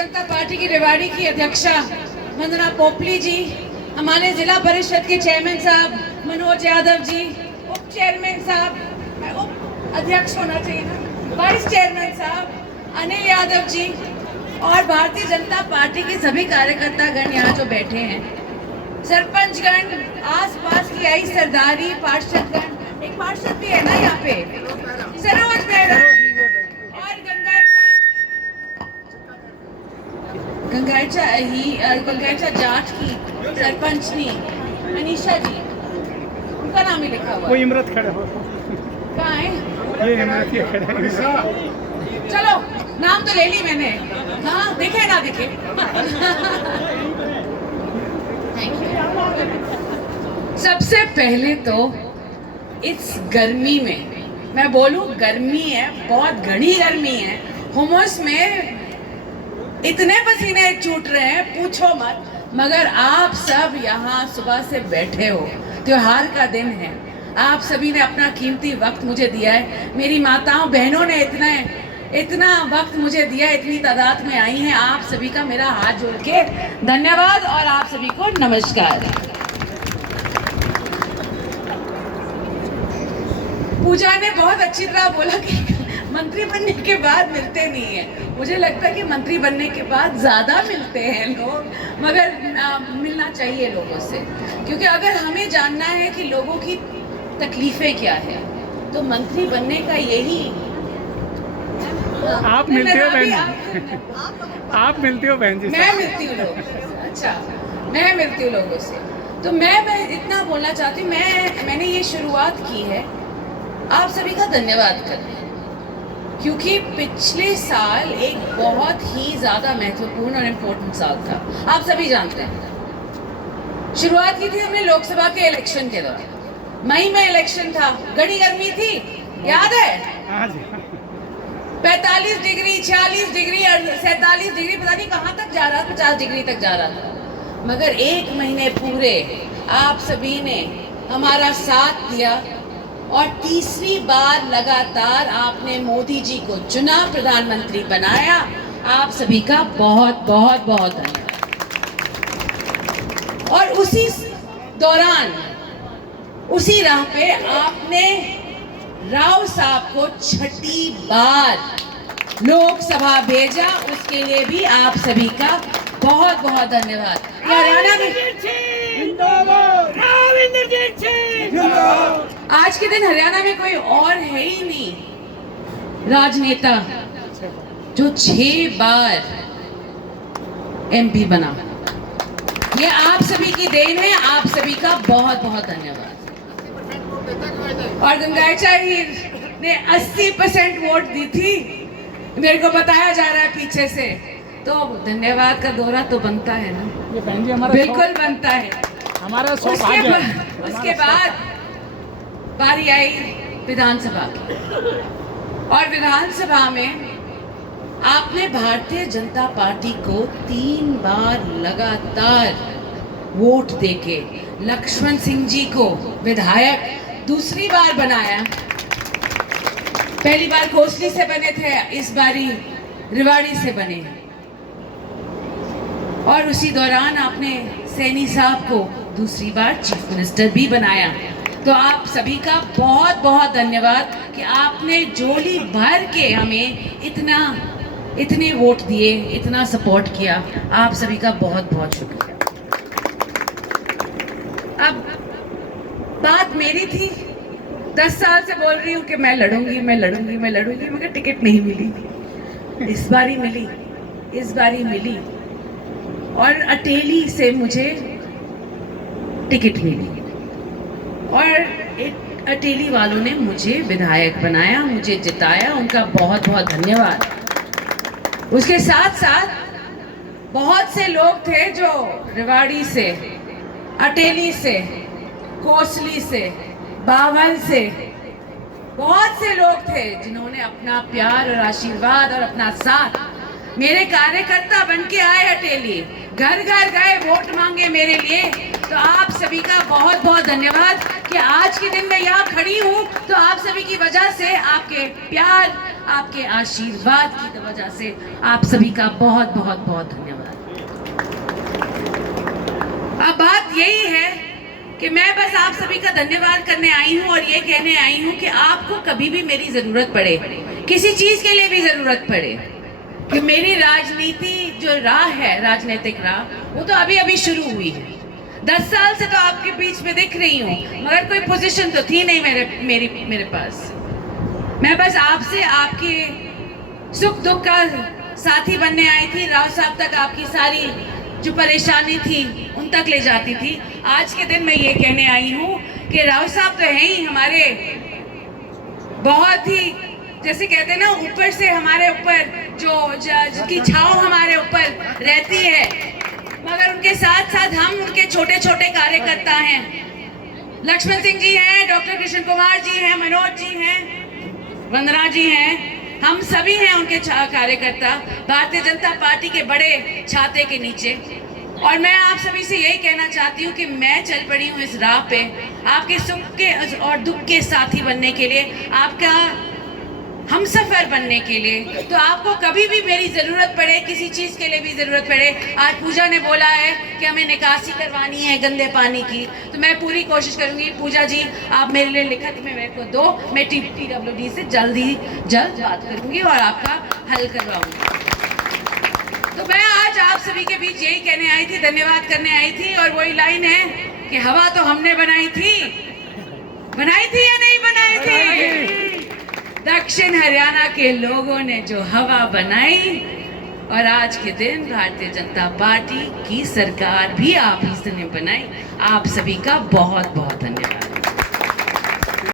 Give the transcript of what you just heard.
जनता party की रेवाड़ी की अध्यक्षा वंदना पोपली जी, हमारे जिला परिषद के चेयरमैन साहब मनोज यादव जी, उप चेयरमैन साहब, उप अध्यक्ष होना चाहिए ना, वाइस चेयरमैन साहब अनिल यादव जी, और भारतीय जनता पार्टी के सभी कार्यकर्तागण यहाँ जो बैठे हैं, सरपंचगण, आसपास की आई सरदारी, पार्षदगण, एक पार्षद भी है ना यहाँ पे, सरोज मैडम, और गंगाचा जाट की सरपंचनी मनीषा जी, उनका नाम ही लिखा हुआ है। कोई इमरत खड़े हो, कहाँ है? ये इमरत ये खड़े हैं। चलो नाम तो ले ली मैंने, हाँ दिखे ना दिखे। Thank you. सबसे पहले तो इस गर्मी में मैं बोलूं, गर्मी है, बहुत घनी गर्मी है, हुमस में इतने पसीने छूट रहे हैं पूछो मत, मगर आप सब यहाँ सुबह से बैठे हो, त्योहार का दिन है, आप सभी ने अपना कीमती वक्त मुझे दिया है, मेरी माताओं बहनों ने इतना वक्त मुझे दिया, इतनी तादाद में आई हैं, आप सभी का मेरा हाथ जोड़ के धन्यवाद और आप सभी को नमस्कार। पूजा ने बहुत अच्छी तरह बोला कि मंत्री बनने के बाद मिलते नहीं है, मुझे लगता है कि मंत्री बनने के बाद ज़्यादा मिलते हैं लोग, मगर मिलना चाहिए लोगों से, क्योंकि अगर हमें जानना है कि लोगों की तकलीफ़ें क्या है तो मंत्री बनने का यही। आप मिलते हो बहन जी, आप मिलते हो बहन जी। मैं मिलती हूँ लोगों से, अच्छा मैं मिलती हूँ लोगों से, तो मैं इतना बोलना चाहती हूँ, मैंने ये शुरुआत की है आप सभी का धन्यवाद करने, क्योंकि पिछले साल एक बहुत ही ज़्यादा महत्वपूर्ण और इम्पोर्टेंट साल था, आप सभी जानते हैं। शुरुआत की थी हमने लोकसभा के इलेक्शन के दौरान, मई में इलेक्शन था, घड़ी गर्मी थी, याद है? हाँ जी। 45 डिग्री, 46 डिग्री, 47 डिग्री, पता नहीं कहाँ तक जा रहा था, 50 डिग्री तक जा रहा था, मगर एक महीने पूरे आप सभी ने हमारा साथ दिया और तीसरी बार लगातार आपने मोदी जी को चुना, प्रधानमंत्री बनाया, आप सभी का बहुत बहुत बहुत धन्यवाद। और उसी दौरान उसी राह पे आपने राव साहब को छठी बार लोकसभा भेजा, उसके लिए भी आप सभी का बहुत बहुत धन्यवाद। हरियाणा में आज के दिन हरियाणा में कोई और है ही नहीं राजनेता जो 6 बार एमपी बना, ये आप सभी की देन है, आप सभी का बहुत बहुत धन्यवाद। और गंगाचा ने 80% वोट दी थी, मेरे को बताया जा रहा है पीछे से, तो धन्यवाद का दौरा तो बनता है ना, ये बहन जी हमारा बिल्कुल बनता है। हमारा उसके बाद बारी आई विधानसभा की, और विधानसभा में आपने भारतीय जनता पार्टी को 3 बार लगातार वोट देके लक्ष्मण सिंह जी को विधायक दूसरी बार बनाया। पहली बार कोसली से बने थे, इस बारी रेवाड़ी से बने, और उसी दौरान आपने सैनी साहब को दूसरी बार चीफ मिनिस्टर भी बनाया। तो आप सभी का बहुत बहुत धन्यवाद कि आपने झोली भर के हमें इतने वोट दिए, इतना सपोर्ट किया, आप सभी का बहुत बहुत शुक्रिया। अब बात मेरी थी, 10 साल से बोल रही हूँ कि मैं लड़ूंगी, मगर टिकट नहीं मिली, इस बारी मिली, और अटेली से मुझे टिकट मिली, और अटेली वालों ने मुझे विधायक बनाया, मुझे जिताया, उनका बहुत बहुत धन्यवाद। उसके साथ साथ बहुत से लोग थे जो रेवाड़ी से, अटेली से, कोसली से, बावल से, बहुत से लोग थे जिन्होंने अपना प्यार और आशीर्वाद और अपना साथ, मेरे कार्यकर्ता बन के आए अटेली, घर घर गए, वोट मांगे मेरे लिए, तो आप सभी का बहुत बहुत धन्यवाद कि आज के दिन मैं यहाँ खड़ी हूँ, तो आप सभी की वजह से, आपके प्यार, आपके आशीर्वाद की वजह से आप सभी का बहुत बहुत बहुत धन्यवाद। अब बात यही है कि मैं बस आप सभी का धन्यवाद करने आई हूँ और ये कहने आई हूँ कि आपको कभी भी मेरी जरूरत पड़े, किसी चीज के लिए भी जरूरत पड़े, कि मेरी राजनीति जो राह है, राजनीतिक राह, वो तो अभी अभी शुरू हुई है। 10 साल से तो आपके बीच में दिख रही हूँ, मगर कोई पोजीशन तो थी नहीं मेरे पास। मैं बस आपसे आपके सुख दुख का साथी बनने आई थी। राव साहब तक आपकी सारी जो परेशानी थी उन तक ले जाती थी। आज के दिन मैं ये कहने आई हूँ कि राव साहब तो हैं ही हमारे, बहुत ही, जैसे कहते हैं ना, ऊपर से हमारे ऊपर जिसकी छाव हमारे ऊपर रहती है, मगर उनके साथ साथ हम उनके छोटे छोटे कार्यकर्ता हैं। लक्ष्मण सिंह जी हैं, डॉक्टर कृष्ण कुमार जी हैं, मनोज जी हैं, वंदना जी हैं, हम सभी हैं उनके कार्यकर्ता, भारतीय जनता पार्टी के बड़े छाते के नीचे। और मैं आप सभी से यही कहना चाहती हूँ कि मैं चल पड़ी हूँ इस राह पे, आपके सुख के और दुख के साथी बनने के लिए, आपका हम सफर बनने के लिए। तो आपको कभी भी मेरी ज़रूरत पड़े, किसी चीज़ के लिए भी ज़रूरत पड़े, आज पूजा ने बोला है कि हमें निकासी करवानी है गंदे पानी की, तो मैं पूरी कोशिश करूंगी। पूजा जी, आप मेरे लिए लिखत में मेरे को दो, मैं TWD से जल्द बात करूंगी और आपका हल करवाऊंगी। तो मैं आज आप सभी के बीच यही कहने आई थी, धन्यवाद करने आई थी, और वही लाइन है कि हवा तो हमने बनाई थी या नहीं बनाई थी? दक्षिण हरियाणा के लोगों ने जो हवा बनाई, और आज के दिन भारतीय जनता पार्टी की सरकार भी आप ही ने बनाई। आप सभी का बहुत बहुत धन्यवाद।